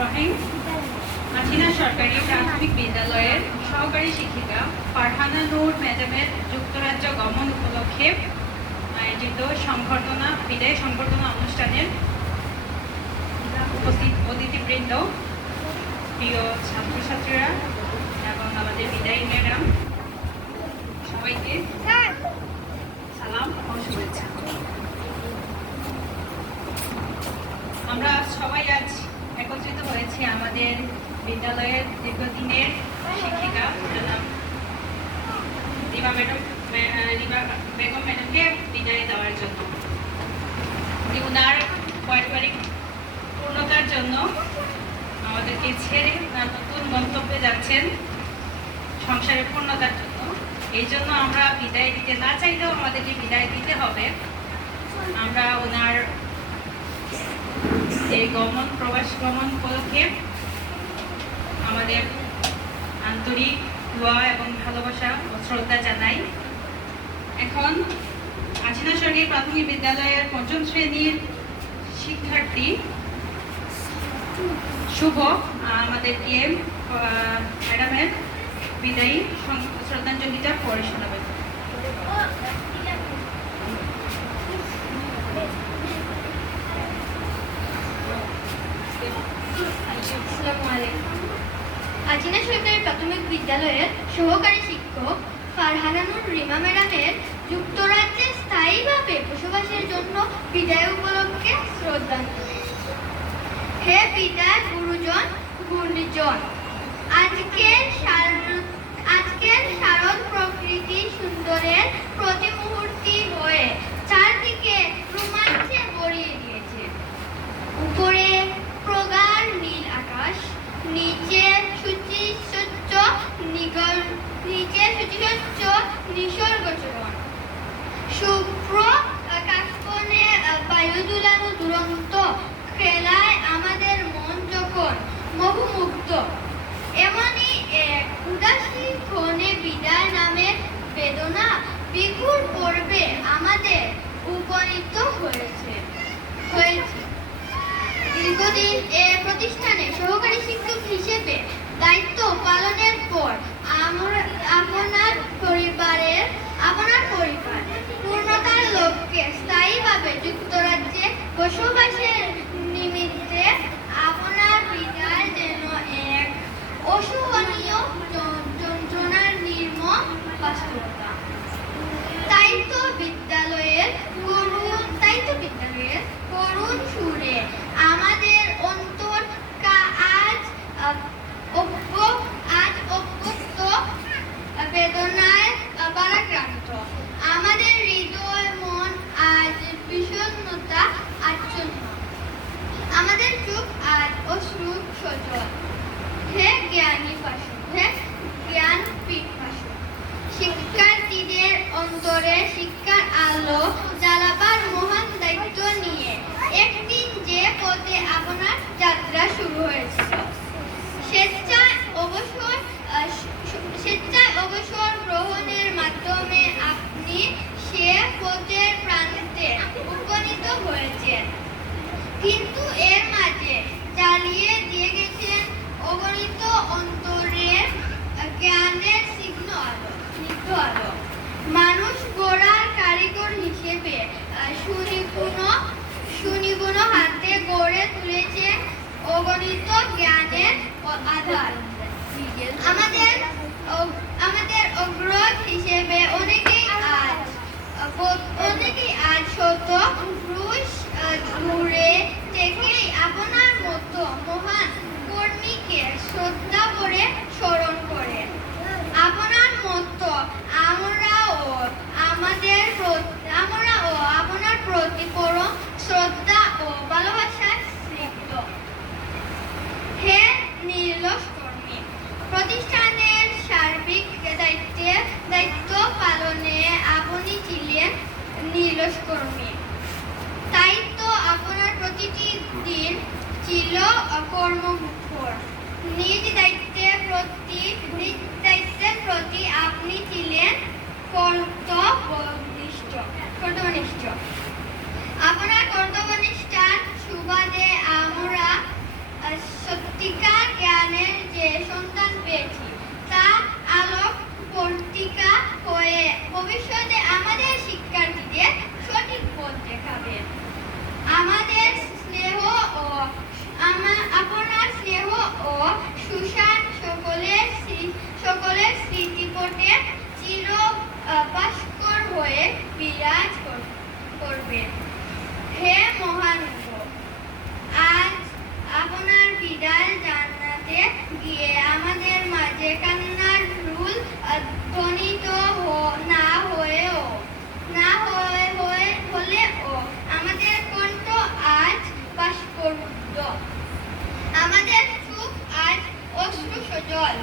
রহিম। মাঝিনা সরকারি প্রাথমিক বিদ্যালয়ের সহকারী শিক্ষিকা ফারহানা নূর ম্যাডামের যুক্তরাজ্য গমন উপলক্ষে আয়োজিত বিদায় সংবর্ধনা অনুষ্ঠানের উপস্থিত অতিথিবৃন্দ, প্রিয় ছাত্রছাত্রীরা এবং আমাদের বিদায়ী ম্যাডাম, সবাইকে সালাম ও শুভেচ্ছা। আমরা সবাই আজ একত্রিত হয়েছি আমাদের বিদ্যালয়ের দীর্ঘদিনের শিক্ষিকা রিবা বেগম ম্যাডামকে বিদায় দেওয়ার জন্য। উনি ওনার পারিবারিক পূর্ণতার জন্য আমাদেরকে ছেড়ে নতুন গন্তব্যে যাচ্ছেন সংসারের পূর্ণতার জন্য। এই জন্য আমরা বিদায় দিতে না চাইলেও আমাদেরকে বিদায় দিতে হবে। আমরা ওনার এই প্রবাস গমন উপলক্ষে আমাদের আন্তরিক দোয়া এবং ভালোবাসা ও শ্রদ্ধা জানাই। এখন মাঝিনা সরকারি প্রাথমিক বিদ্যালয়ের ৫ম শ্রেণীর শিক্ষার্থী শুভ আমাদেরকে ম্যাডামের বিদায়ী শ্রদ্ধাঞ্জলিটা পড়ে শোনাবেন। মাঝিনা সরকারি প্রাথমিক বিদ্যালয়ের সহকারী শিক্ষক ফারহানা নূর রিমা ম্যাডামের যুক্তরাজ্যে স্থায়ীভাবে বসবাসের জন্য বিদায় উপলক্ষে শ্রদ্ধাঞ্জলি। হে বিদায় গুরুজন, গুণীজন, আজকের শারদ প্রকৃতি সুন্দরের প্রতি মুহূর্তে হয়ে চারদিকে রোমাঞ্চে ভরিয়ে দিয়েছে। উপরে প্রগাঢ় নীল আকাশ, নিচে শুচিস্বচ্ছ নিসর্গচরণ, শুভ্র কাশবনে বায়ু দুলানো দুরন্ত খেলায় আমাদের মন যখন মোহমুগ্ধ, এমনই এক উদাসী ক্ষণে বিদায় নামের বেদনা বিঘুর পর্বে আমাদের উপনীত হয়েছে। দীর্ঘদিন এ প্রতিষ্ঠানে সহকারী শিক্ষক হিসেবে দায়িত্ব পালনের পর আপনার পরিবার পূর্ণতার লক্ষ্যে স্থায়ীভাবে যুক্তরাজ্যে বসবাসের নিমিত্তে আপনার বিদায় যেন এক অসহনীয় যন্ত্রণার নির্মম বাস্তবতা। তাইতো বিদ্যালয়ের করুণ সুরে আমাদের অন্তর আজ অব্যক্ত বেদনায় ভারাক্রান্ত। আমাদের হৃদয় মন আজ বিষণ্ণতা আচ্ছন্ন, আমাদের চোখ আজ অশ্রু সজল। হে জ্ঞানী পাশু, হে জ্ঞান পিপাসু, শিক্ষার্থীদের অন্তরে শিক্ষার আলো জ্বালাবার মহান দায়িত্ব নিয়ে একদিন যে পথে আপনার যাত্রা শুরু হয়েছিল, স্বেচ্ছায় অবসর গ্রহণের মাধ্যমে আপনি সে পথের প্রান্তে উপনীত হয়েছেন। কিন্তু এর মাঝে জ্বালিয়ে দিয়ে গেছেন অগণিত অন্তরের জ্ঞানের স্নিগ্ধ আলো। মানুষ গড়ার কারিগর হিসেবে সুনিপুণ হাতে গড়ে তুলেছে অগণিত জ্ঞানের আধার। আমাদের অগ্রজ হিসেবে অনেকেই আজ শত ক্রুশ দূরে থেকেই আপনার মতো মহান কর্মীকে শ্রদ্ধা করে স্মরণ করে। আপনার মতো আমরাও আপনার প্রতি পরম শ্রদ্ধা ও ভালোবাসায় স্নিগ্ধ। হে নির্লস কর্মী, প্রতিষ্ঠানের সার্বিক দায়িত্ব পালনে আপনি ছিলেন নির্লস কর্মী। তাই তো আপনার প্রতিটি দিন ছিল কর্মমুখর। নিজ দায়িত্বের প্রতি আপনি ছিলেন কর্তব্যনিষ্ঠ। আপনার কর্তব্যনিষ্ঠার সুবাদে আমরা মৃত্তিকা জ্ঞানের যে সন্ধান পেয়েছি তা আলোক পত্রিকা হয়ে ভবিষ্যতে আমাদের শিক্ষার্থীদের সঠিক পথ দেখাবেন। আমাদের স্নেহ ও আপনার স্নেহ ও সুশান সকলের স্মৃতিপটে চির ভাস্কর হয়ে বিরাজ করবে। হে মহানুভব, আজ আপনার বিদায় জানাতে গিয়ে আমাদের মাঝে কান্নার রুল ধ্বনিত হলেও আমাদের কণ্ঠ আজ বাষ্পরুদ্ধ, আমাদের চোখ আজ অশ্রু সজল।